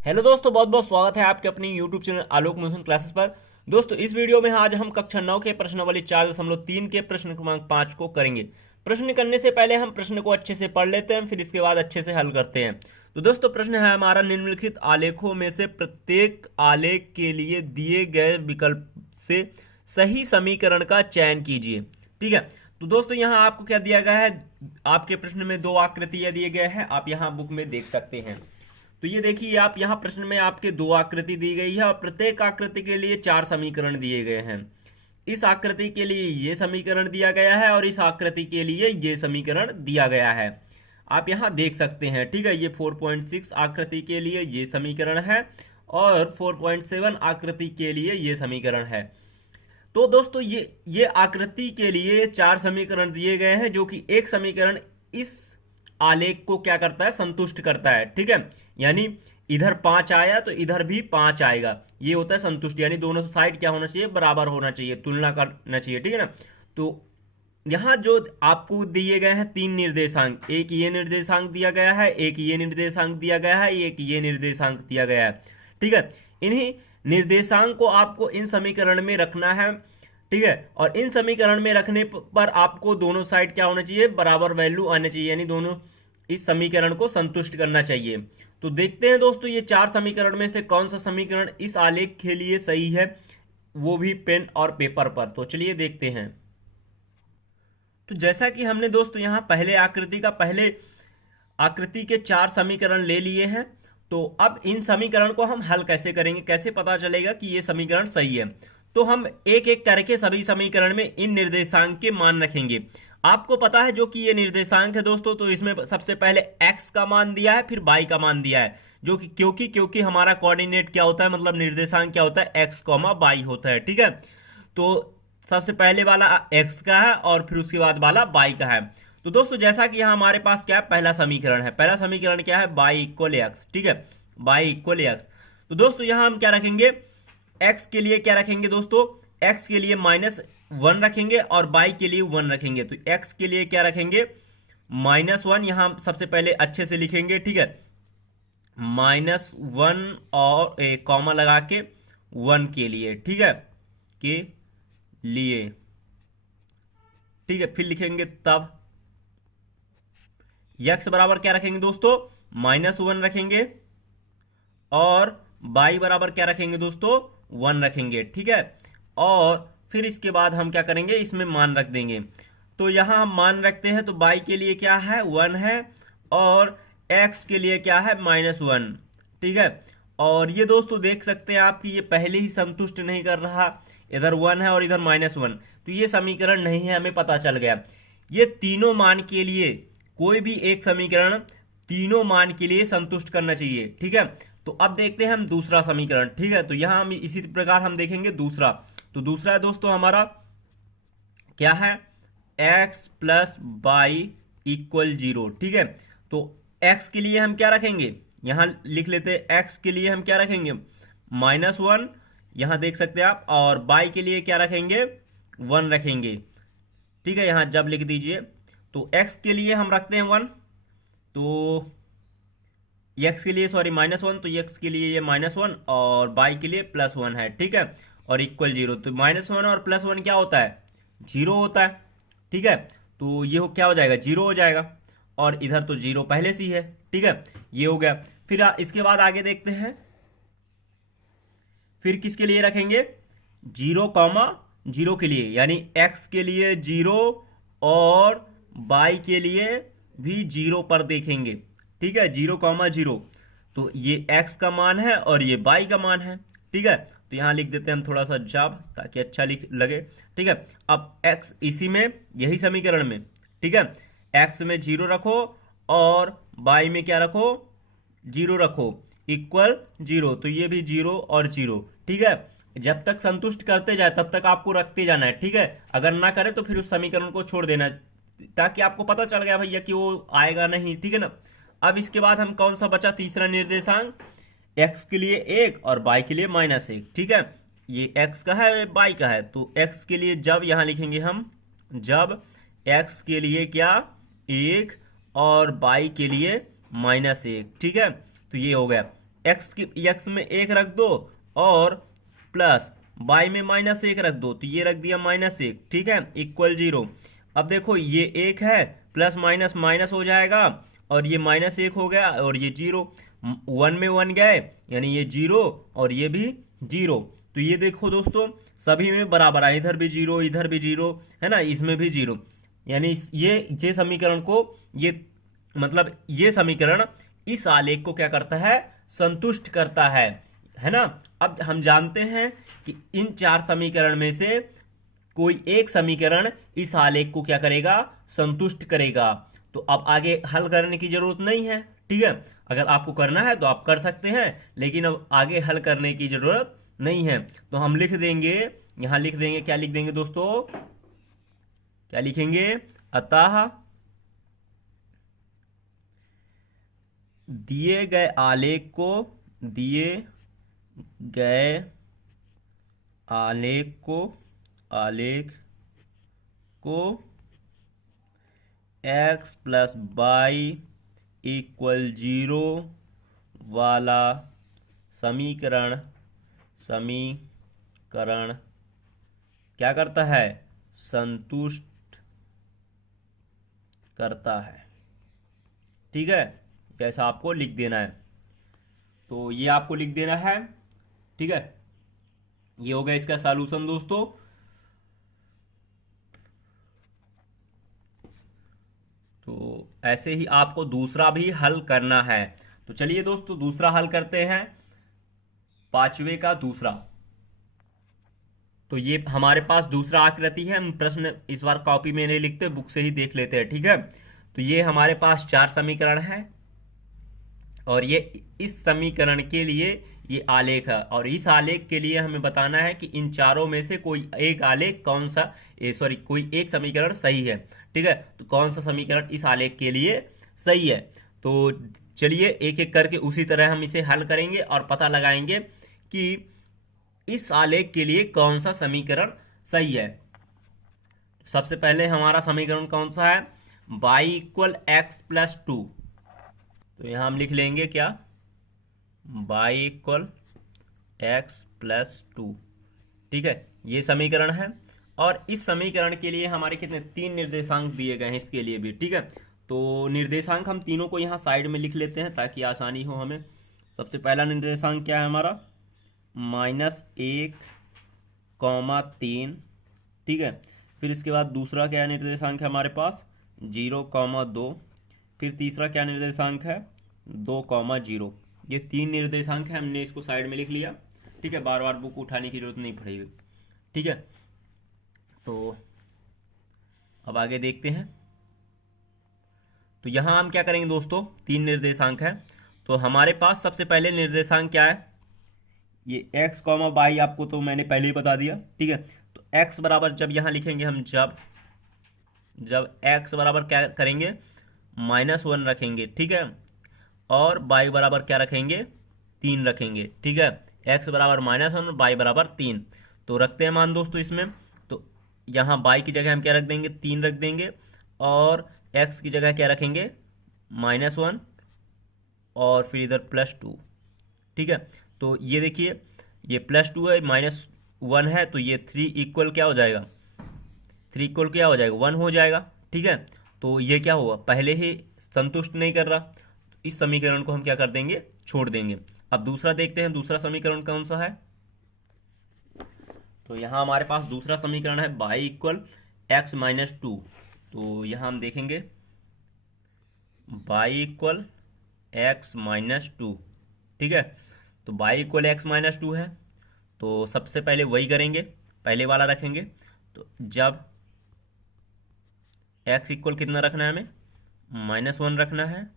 Hello दोस्तों, बहुत बहुत स्वागत है आपके अपनी यूट्यूब चैनल आलोक मोशन क्लासेस पर। दोस्तों, इस वीडियो में आज हम कक्षा 9 के प्रश्नावली 4.3 के प्रश्न क्रमांक 5 को करेंगे। प्रश्न करने से पहले हम प्रश्न को अच्छे से पढ़ लेते हैं, फिर इसके बाद अच्छे से हल करते हैं। तो दोस्तों, प्रश्न है हमारा, निम्नलिखित आलेखों में से प्रत्येक आलेख के लिए दिए गए विकल्प से सही समीकरण का चयन कीजिए। ठीक है, तो दोस्तों यहाँ आपको क्या दिया गया है, आपके प्रश्न में दो आकृतियां दिए गए हैं, आप यहाँ बुक में देख सकते हैं। तो ये देखिए, आप यहाँ प्रश्न में आपके दो आकृति दी गई है और प्रत्येक आकृति के लिए चार समीकरण दिए गए हैं। इस आकृति के लिए ये समीकरण दिया गया है और इस आकृति के लिए ये समीकरण दिया गया है। आप यहाँ देख सकते हैं। ठीक है, ये 4.6 आकृति के लिए ये समीकरण है और 4.7 आकृति के लिए ये समीकरण है। तो दोस्तों, ये आकृति के लिए चार समीकरण दिए गए हैं, जो कि एक समीकरण इस आलेख को क्या करता है, संतुष्ट करता है। ठीक है, यानी इधर 5 आया तो इधर भी 5 आएगा, ये होता है संतुष्ट। यानी दोनों साइड क्या होना चाहिए, बराबर होना चाहिए, तुलना करना चाहिए। ठीक है ना। तो यहाँ जो आपको दिए गए हैं तीन निर्देशांक, एक ये निर्देशांक दिया गया है, एक ये निर्देशांक दिया गया है, एक ये निर्देशांक दिया गया है। ठीक है, इन्हीं निर्देशांक को आपको इन समीकरण में रखना है। ठीक है, और इन समीकरण में रखने पर आपको दोनों साइड क्या होना चाहिए, बराबर वैल्यू आना चाहिए, यानी दोनों इस समीकरण को संतुष्ट करना चाहिए। तो देखते हैं दोस्तों, ये चार समीकरण में से कौन सा समीकरण इस आलेख के लिए सही है, वो भी पेन और पेपर पर। तो चलिए देखते हैं। तो जैसा कि हमने दोस्तों यहाँ पहले आकृति के चार समीकरण ले लिए हैं, तो अब इन समीकरण को हम हल कैसे करेंगे, कैसे पता चलेगा कि ये समीकरण सही है। तो हम एक एक करके सभी समीकरण में इन निर्देशांक के मान रखेंगे। आपको पता है जो कि ये निर्देशांक है दोस्तों, तो इसमें सबसे पहले x का मान दिया है, फिर y का मान दिया है, जो कि क्योंकि हमारा कोऑर्डिनेट क्या होता है, मतलब निर्देशांक क्या होता है, x, y होता है। ठीक है, तो सबसे पहले वाला x का है और फिर उसके बाद वाला y का है। तो दोस्तों, जैसा कि यहाँ हमारे पास क्या है, पहला समीकरण है। पहला समीकरण क्या है, y इक्वल एक्स। ठीक है, y इक्वल एक्स। तो दोस्तों यहाँ हम क्या रखेंगे, x के लिए क्या रखेंगे दोस्तों, x के लिए -1 रखेंगे और y के लिए 1 रखेंगे। तो x के लिए क्या रखेंगे, -1, यहाँ हम सबसे पहले अच्छे से लिखेंगे। ठीक है, -1 और कॉमा लगा के 1 के लिए। ठीक है, के लिए। ठीक है, फिर लिखेंगे तब x बराबर क्या रखेंगे दोस्तों, -1 रखेंगे और y बराबर क्या रखेंगे दोस्तों, 1 रखेंगे। ठीक है, और फिर इसके बाद हम क्या करेंगे, इसमें मान रख देंगे। तो यहाँ हम मान रखते हैं, तो y के लिए क्या है, 1 है और x के लिए क्या है, -1। ठीक है, और ये दोस्तों देख सकते हैं आप कि ये पहले ही संतुष्ट नहीं कर रहा, इधर 1 है और इधर -1, तो ये समीकरण नहीं है, हमें पता चल गया। ये तीनों मान के लिए कोई भी एक समीकरण तीनों मान के लिए संतुष्ट करना चाहिए। ठीक है, तो अब देखते हैं हम दूसरा समीकरण। ठीक है, तो यहाँ हम इसी प्रकार हम देखेंगे दूसरा। तो दूसरा है दोस्तों हमारा क्या है, x प्लस y इक्वल 0। ठीक है, तो x के लिए हम क्या रखेंगे, यहाँ लिख लेते हैं, x के लिए हम क्या रखेंगे, -1, यहाँ देख सकते हैं आप, और y के लिए क्या रखेंगे, 1 रखेंगे। ठीक है, यहाँ जब लिख दीजिए। तो x के लिए हम रखते हैं 1, तो x के लिए -1, तो x के लिए ये -1 और y के लिए +1 है। ठीक है, और इक्वल 0। तो -1 और +1 क्या होता है, 0 होता है। ठीक है, तो ये क्या हो जाएगा, 0 हो जाएगा, और इधर तो 0 पहले से ही है। ठीक है, ये हो गया। फिर इसके बाद आगे देखते हैं, फिर किसके लिए रखेंगे, 0, के लिए, यानी x के लिए 0 और y के लिए भी 0 पर देखेंगे। ठीक है, 0, तो ये x का मान है और ये y का मान है। ठीक है, तो यहाँ लिख देते हैं हम थोड़ा सा जब, ताकि अच्छा लिख लगे। ठीक है, अब x इसी में, यही समीकरण में, ठीक है, x में 0 रखो और y में क्या रखो, 0 रखो, इक्वल 0। तो ये भी 0 और 0। ठीक है, जब तक संतुष्ट करते जाए तब तक आपको रखते जाना है। ठीक है, अगर ना करे तो फिर उस समीकरण को छोड़ देना, ताकि आपको पता चल गया भैया कि वो आएगा नहीं। ठीक है ना। अब इसके बाद हम कौन सा बचा, तीसरा निर्देशांक, x के लिए 1 और y के लिए -1। ठीक है, ये x का है, y का है, तो x के लिए जब यहाँ लिखेंगे हम, जब x के लिए क्या 1 और y के लिए -1। ठीक है, तो ये हो गया। एक्स में 1 रख दो और प्लस वाई में -1 रख दो, तो ये रख दिया -1, ठीक है, इक्वल 0। अब देखो ये 1 है, प्लस माइनस माइनस हो जाएगा और ये -1 हो गया और ये 0, 1 में 1 गए यानी ये 0 और ये भी 0। तो ये देखो दोस्तों सभी में बराबर है, इधर भी 0 इधर भी 0 है ना, इसमें भी 0, यानी ये समीकरण को ये मतलब ये समीकरण इस आलेख को क्या करता है, संतुष्ट करता है ना। अब हम जानते हैं कि इन 4 समीकरण में से कोई एक समीकरण इस आलेख को क्या करेगा, संतुष्ट करेगा। तो अब आगे हल करने की जरूरत नहीं है, ठीक है, अगर आपको करना है तो आप कर सकते हैं, लेकिन अब आगे हल करने की जरूरत नहीं है। तो हम लिख देंगे, यहां लिख देंगे, क्या लिख देंगे दोस्तों, क्या लिखेंगे, अतः दिए गए आलेख को x प्लस वाई इक्वल 0 वाला समीकरण क्या करता है, संतुष्ट करता है, ठीक है, ऐसा आपको लिख देना है। तो ये आपको लिख देना है, ठीक है, ये हो गया इसका सॉल्यूशन दोस्तों। तो ऐसे ही आपको दूसरा भी हल करना है। तो चलिए दोस्तों दूसरा हल करते हैं, 5वें का दूसरा। तो ये हमारे पास दूसरा आकृति है, हम प्रश्न इस बार कॉपी में नहीं लिखते, बुक से ही देख लेते हैं, ठीक है। तो ये हमारे पास 4 समीकरण है और ये इस समीकरण के लिए ये आलेख है, और इस आलेख के लिए हमें बताना है कि इन चारों में से कोई एक आलेख कौन सा, कोई एक समीकरण सही है, ठीक है। तो कौन सा समीकरण इस आलेख के लिए सही है। तो चलिए एक एक करके उसी तरह हम इसे हल करेंगे और पता लगाएंगे कि इस आलेख के लिए कौन सा समीकरण सही है। सबसे पहले हमारा समीकरण कौन सा है, y इक्वल एक्स प्लस 2। तो यहां हम लिख लेंगे क्या, y इक्वल एक्स प्लस 2, ठीक है, ये समीकरण है। और इस समीकरण के लिए हमारे कितने 3 निर्देशांक दिए गए हैं इसके लिए भी, ठीक है। तो निर्देशांक हम तीनों को यहाँ साइड में लिख लेते हैं ताकि आसानी हो हमें। सबसे पहला निर्देशांक क्या है हमारा, -1, 3, ठीक है। फिर इसके बाद दूसरा क्या निर्देशांक है हमारे पास, 0, 2। फिर तीसरा क्या निर्देशांक है, 2, 0। ये 3 निर्देशांक है, हमने इसको साइड में लिख लिया, ठीक है, बार बार बुक उठाने की जरूरत नहीं पड़ेगी, ठीक है। तो अब आगे देखते हैं। तो यहां हम क्या करेंगे दोस्तों, 3 निर्देशांक है, तो हमारे पास सबसे पहले निर्देशांक क्या है, ये x, y आपको तो मैंने पहले ही बता दिया, ठीक है। तो x बराबर जब यहां लिखेंगे हम, जब x बराबर क्या करेंगे, -1 रखेंगे, ठीक है, और y बराबर क्या रखेंगे, 3 रखेंगे, ठीक है। x बराबर -1 और y बराबर 3। तो रखते हैं मान दोस्तों इसमें। तो यहाँ y की जगह हम क्या रख देंगे, 3 रख देंगे, और x की जगह क्या रखेंगे, -1 और फिर इधर +2, ठीक है। तो ये देखिए ये +2 है, -1 है, तो ये 3 इक्वल क्या हो जाएगा, 3 इक्वल क्या हो जाएगा, 1 हो जाएगा, ठीक है। तो ये क्या हुआ, पहले ही संतुष्ट नहीं कर रहा, तो इस समीकरण को हम क्या कर देंगे, छोड़ देंगे। अब दूसरा देखते हैं, दूसरा समीकरण कौन सा है। तो यहाँ हमारे पास दूसरा समीकरण है y इक्वल एक्स माइनस 2। तो यहाँ हम देखेंगे y इक्वल एक्स माइनस 2, ठीक है। तो y इक्वल एक्स माइनस 2 है, तो सबसे पहले वही करेंगे, पहले वाला रखेंगे। तो जब x इक्वल कितना रखना है हमें, -1 रखना है,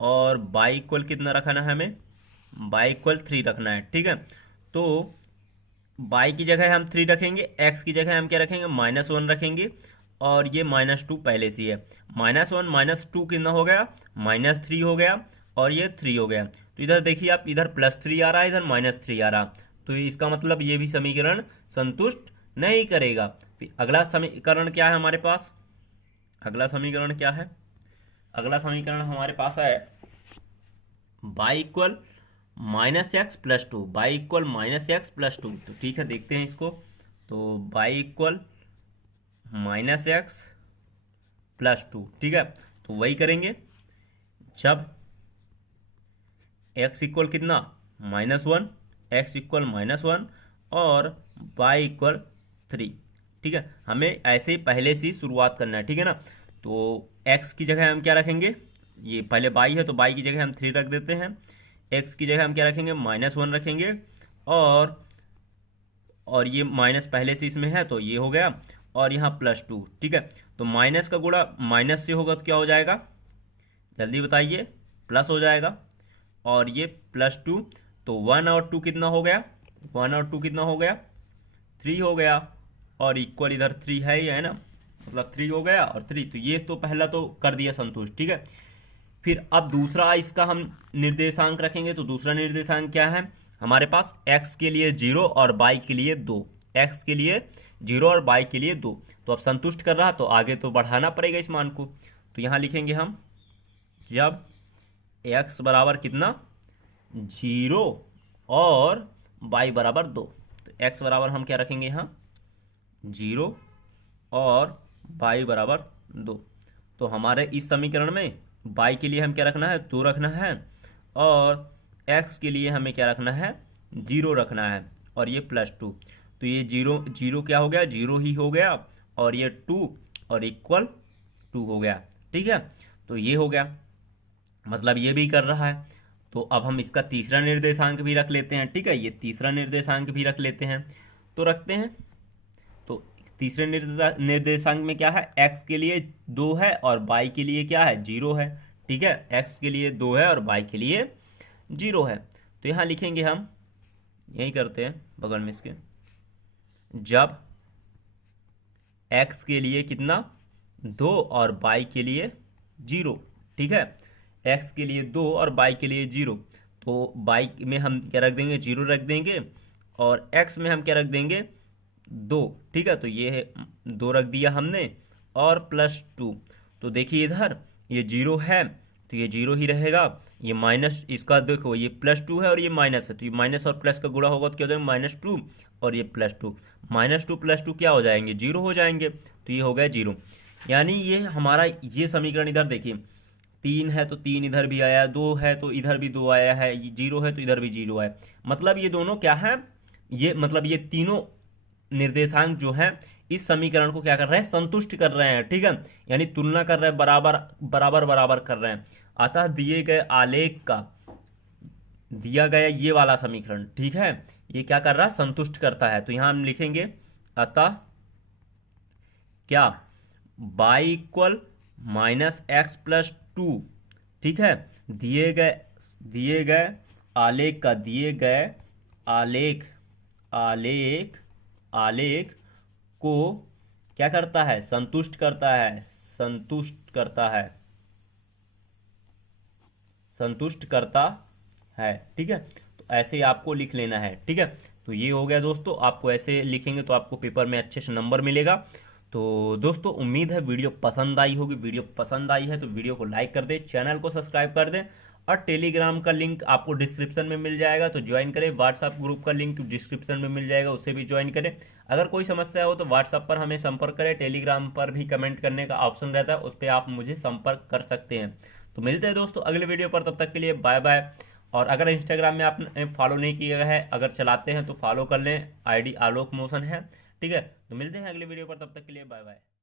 और y इक्वल कितना रखना है हमें, y इक्वल 3 रखना है, ठीक है। तो y की जगह हम 3 रखेंगे, x की जगह हम क्या रखेंगे, -1 रखेंगे, और ये -2 पहले से ही है। -1 -2 कितना हो गया, -3 हो गया, और ये 3 हो गया। तो इधर देखिए आप, इधर +3 आ रहा है, इधर -3 आ रहा, तो इसका मतलब ये भी समीकरण संतुष्ट नहीं करेगा। फिर अगला समीकरण क्या है हमारे पास, अगला समीकरण क्या है, अगला समीकरण हमारे पास है y equal minus x plus two, by equal minus x plus two. तो ठीक है, देखते हैं इसको। तो by equal minus x plus two, ठीक है। तो वही करेंगे जब एक्स इक्वल कितना -1, एक्स इक्वल -1 और वाई इक्वल 3, ठीक है। हमें ऐसे ही पहले से ही शुरुआत करना है, ठीक है ना। तो एक्स की जगह हम क्या रखेंगे, ये पहले बाई है तो बाई की जगह हम 3 रख देते हैं। एक्स की जगह हम क्या रखेंगे, -1 रखेंगे। और और ये माइनस पहले से इसमें है तो ये हो गया, और यहाँ +2, ठीक है। तो माइनस का गुणा माइनस से होगा तो क्या हो जाएगा, जल्दी बताइए, प्लस हो जाएगा। और ये +2, तो 1 और 2 कितना हो गया, 1 और 2 कितना हो गया, 3 हो गया। और इक्वल इधर 3 है ही है ना, मतलब 3 हो गया और 3। तो ये तो पहला तो कर दिया संतुष्ट, ठीक है। फिर अब दूसरा इसका हम निर्देशांक रखेंगे। तो दूसरा निर्देशांक क्या है हमारे पास, x के लिए 0 और y के लिए 2, x के लिए 0 और y के लिए 2। तो अब संतुष्ट कर रहा तो आगे तो बढ़ाना पड़ेगा इस मान को। तो यहाँ लिखेंगे हम जब x बराबर कितना 0 और y बराबर 2। तो x बराबर हम क्या रखेंगे यहाँ 0 और y बराबर 2। तो हमारे इस समीकरण में y के लिए हम क्या रखना है, 2 रखना है, और x के लिए हमें क्या रखना है, 0 रखना है, और ये +2। तो ये 0 0 क्या हो गया, 0 ही हो गया, और ये 2 और इक्वल 2 हो गया, ठीक है। तो ये हो गया, मतलब ये भी कर रहा है। तो अब हम इसका तीसरा निर्देशांक भी रख लेते हैं, ठीक है। ये तीसरा निर्देशांक भी रख लेते हैं, तो रखते हैं। तो तीसरे निर्देशांक में क्या है, x के लिए 2 है और y के लिए क्या है, 0 है, ठीक है। x के लिए 2 है और y के लिए 0 है। तो यहाँ लिखेंगे हम, यही करते हैं बगल में इसके, जब x के लिए कितना 2 और y के लिए 0, ठीक है। x के लिए 2 और y के लिए 0। तो y में हम क्या रख देंगे, 0 रख देंगे, और x में हम क्या रख देंगे, 2, ठीक है। तो ये है 2 रख दिया हमने, और +2। तो देखिए इधर ये 0 है तो ये 0 ही रहेगा, ये माइनस, इसका देखो ये +2 है और ये माइनस है, तो ये माइनस और प्लस का गुणा होगा तो क्या हो जाएगा, -2, और ये +2, -2 +2 क्या हो जाएंगे, 0 हो जाएंगे। तो ये हो गया 0। यानी ये हमारा ये समीकरण इधर देखिए, 3 है तो 3 इधर भी आया, 2 है तो इधर भी 2 आया है, 0 है तो इधर भी 0 है। मतलब ये दोनों क्या है, ये मतलब ये तीनों निर्देशांक जो है इस समीकरण को क्या कर रहे हैं, संतुष्ट कर रहे हैं, ठीक है। यानी तुलना कर रहे हैं, बराबर बराबर बराबर कर रहे हैं। अतः दिए गए आलेख का दिया गया ये वाला समीकरण, ठीक है, ये क्या कर रहा है, संतुष्ट करता है। तो यहां हम लिखेंगे अतः क्या y इक्वल -x + 2, ठीक है। दिए गए आलेख का, दिए गए आलेख को क्या करता है, संतुष्ट करता है, संतुष्ट करता है, ठीक है। तो ऐसे ही आपको लिख लेना है, ठीक है। तो ये हो गया दोस्तों, आपको ऐसे लिखेंगे तो आपको पेपर में अच्छे से नंबर मिलेगा। तो दोस्तों उम्मीद है वीडियो पसंद आई होगी। वीडियो पसंद आई है तो वीडियो को लाइक कर दें, चैनल को सब्सक्राइब कर दें, और टेलीग्राम का लिंक आपको डिस्क्रिप्शन में मिल जाएगा तो ज्वाइन करें। व्हाट्सअप ग्रुप का लिंक डिस्क्रिप्शन में मिल जाएगा, उससे भी ज्वाइन करें। अगर कोई समस्या हो तो व्हाट्सअप पर हमें संपर्क करें। टेलीग्राम पर भी कमेंट करने का ऑप्शन रहता है, उस पर आप मुझे संपर्क कर सकते हैं। तो मिलते हैं दोस्तों अगले वीडियो पर, तब तक के लिए बाय बाय। और अगर इंस्टाग्राम में आपने फॉलो नहीं किया है, अगर चलाते हैं तो फॉलो कर लें, ID आलोक मोशन है, ठीक है। तो मिलते हैं अगले वीडियो पर, तब तक के लिए बाय बाय।